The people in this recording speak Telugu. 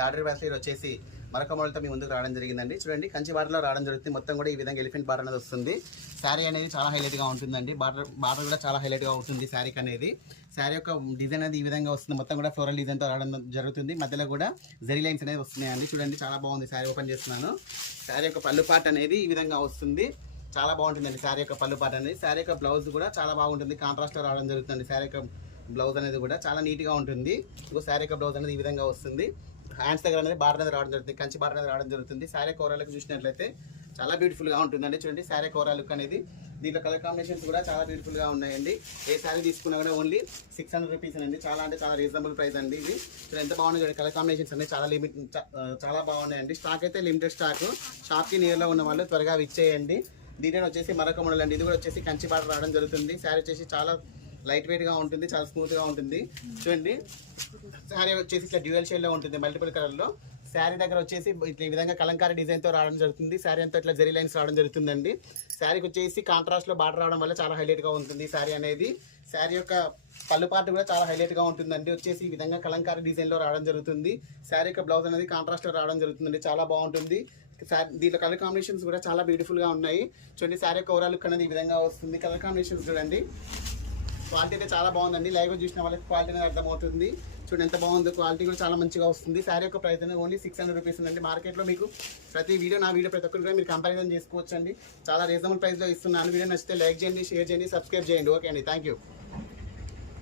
తాడరి బ్రాస్లెట్ వచ్చేసి మరొక మోడల్తో మీ ముందుకు రావడం జరిగిందండి. చూడండి కంచి బార్డర్లో రావడం జరుగుతుంది. మొత్తం కూడా ఈ విధంగా ఎలిఫెంట్ బార్డర్ అనేది వస్తుంది. శారీ అనేది చాలా హైలైట్గా ఉంటుందండి. బార్డర్ కూడా చాలా హైలైట్గా ఉంటుంది శారీకి అనేది. శారీ యొక్క డిజైన్ అనేది ఈ విధంగా వస్తుంది. మొత్తం కూడా ఫ్లోరల్ డిజైన్తో రావడం జరుగుతుంది. మధ్యలో కూడా జరీ లైన్స్ అనేది వస్తున్నాయండి. చూడండి చాలా బాగుంది. శారీ ఓపెన్ చేస్తున్నాను. శారీ యొక్క పళ్ళు పార్ట్ అనేది ఈ విధంగా వస్తుంది. చాలా బాగుంటుందండి శారీ యొక్క పళ్ళు పార్ట్ అనేది. శారీ యొక్క బ్లౌజ్ కూడా చాలా బాగుంటుంది. కాంట్రాస్ట్లో రావడం జరుగుతుంది. శారీ యొక్క బ్లౌజ్ అనేది కూడా చాలా నీట్గా ఉంటుంది. ఇంకో శారీ యొక్క బ్లౌజ్ అనేది ఈ విధంగా వస్తుంది. హ్యాండ్స్ దగ్గర అనేది బార్డర్ అనేది రావడం జరుగుతుంది. కంచి బార్డర్ అనేది రావడం జరుగుతుంది. శారీ కోరాలకు చూసినట్లయితే చాలా బ్యూటిఫుల్గా ఉంటుందండి. చూడండి శారీ కోరా లుక్ అనేది. దీంట్లో కలర్ కాంబినేషన్స్ కూడా చాలా బ్యూటిఫుల్గా ఉన్నాయండి. ఏ శారీ తీసుకున్నా కూడా ఓన్లీ 600 రూపీస్ అండి. చాలా అంటే చాలా రీజనబుల్ ప్రైస్ అండి. ఇది చూడండి ఎంత బాగుంది. చూడండి కలర్ కాంబినేషన్స్ అనేది చాలా బాగున్నాయండి. స్టాక్ అయితే లిమిటెడ్ స్టాక్. షాప్కి నియర్లో ఉన్న వాళ్ళు త్వరగా ఇచ్చేయండి. దీని వచ్చేసి మరొక మోడల్ అండి. ఇది కూడా వచ్చేసి కంచి బార్డర్ రావడం జరుగుతుంది. శారీ వచ్చేసి చాలా లైట్ వెయిట్గా ఉంటుంది. చాలా స్మూత్గా ఉంటుంది. చూడండి శారీ వచ్చేసి ఇట్లా డ్యూయల్ షేడ్లో ఉంటుంది. మల్టిపుల్ కలర్లో. శారీ దగ్గర వచ్చేసి ఇట్లా ఈ విధంగా కలంకారీ డిజైన్తో రావడం జరుగుతుంది. శారీ అంతా ఇట్లా జరీ లైన్స్ రావడం జరుగుతుందండి. శారీకి వచ్చేసి కాంట్రాస్ట్లో బార్డర్ రావడం వల్ల చాలా హైలైట్గా ఉంటుంది శారీ అనేది. శారీ యొక్క పళ్ళు పార్ట్ కూడా చాలా హైలైట్గా ఉంటుందండి. వచ్చేసి ఈ విధంగా కలంకారీ డిజైన్లో రావడం జరుగుతుంది. శారీ యొక్క బ్లౌజ్ అనేది కాంట్రాస్ట్లో రావడం జరుగుతుందండి. చాలా బాగుంటుంది. దీంట్లో కలర్ కాంబినేషన్స్ కూడా చాలా బ్యూటిఫుల్గా ఉన్నాయి. చూడండి శారీ యొక్క ఓవరాల్ లుక్ అనేది ఈ విధంగా వస్తుంది. కలర్ కాంబినేషన్స్ చూడండి. క్వాలిటీ అయితే చాలా బాగుందండి. లైవ్గా చూసిన వాళ్ళకి క్వాలిటీ అనేది అర్థమవుతుంది. చూడండి ఎంత బాగుందో. క్వాలిటీ కూడా చాలా మంచిగా వస్తుంది. శారీ యొక్క ప్రైస్ అనేది ఓన్లీ 600 రూపీస్ ఉందండి. మార్కెట్లో మీకు నా వీడియో ప్రతి ఒక్కరు కూడా మీరు కంపారిజన్ చేసుకోవచ్చు అండి. చాలా రీజనబుల్ ప్రైస్లో ఇస్తున్నాను. వీడియో నచ్చితే లైక్ చేయండి, షేర్ చేయండి, సబ్స్క్రైబ్ చేయండి. ఓకే అండి, థ్యాంక్ యూ.